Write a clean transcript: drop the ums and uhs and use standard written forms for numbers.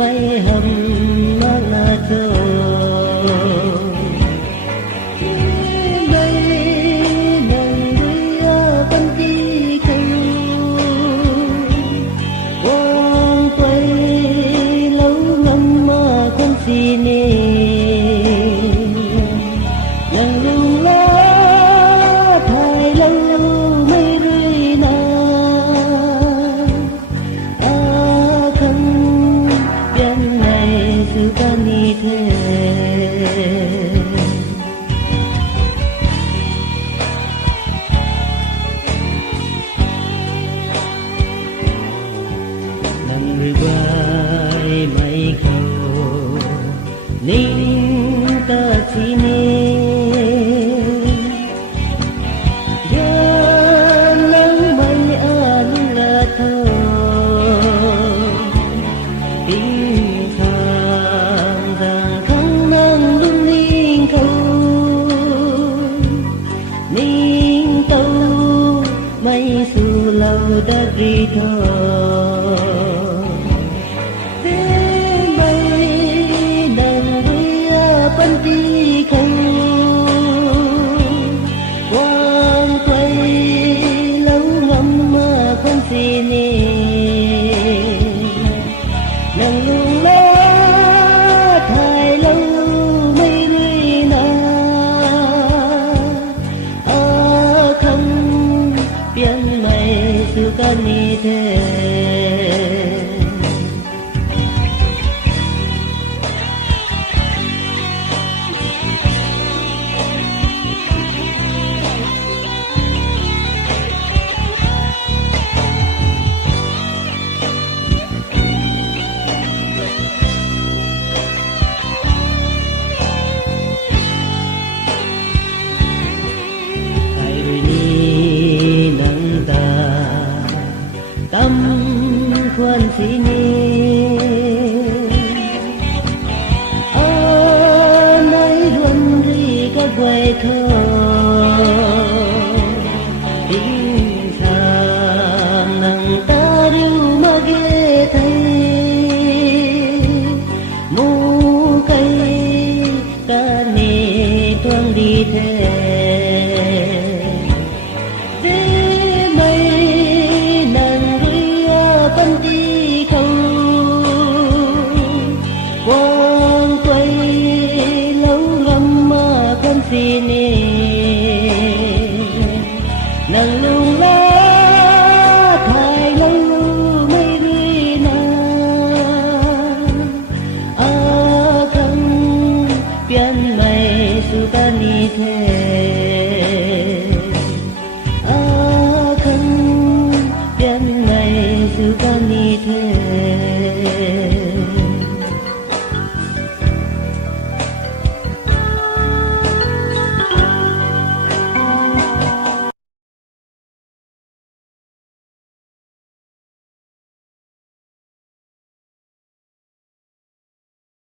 mây hầm nó là trời mây nồng đưa tâm đi cầu quang quay lâu ngâm mà không gì nè nắng lung lá thay lâu mây rơi na Sukani the nắng rơi bay mây khâu ninh ca chi ne gian nắng mây an là thơ mây su lâu đã đi thôi tiếng mây đàn với bên đi không quang quay lâu ngắm mà không gì nè nàng lung lá thay lâu mây rơi na không biển mây Sukani the tâm khoan sĩ nhi nơi luôn đi có quay thơ tiếng sàng nắng ta điêu mà ghé thấy mũ cây ta nề toan đi theo quang quay lâu ngắm mà không gì nè nàng lung lá thay lâu mây rơi na thân biển mây Sukani the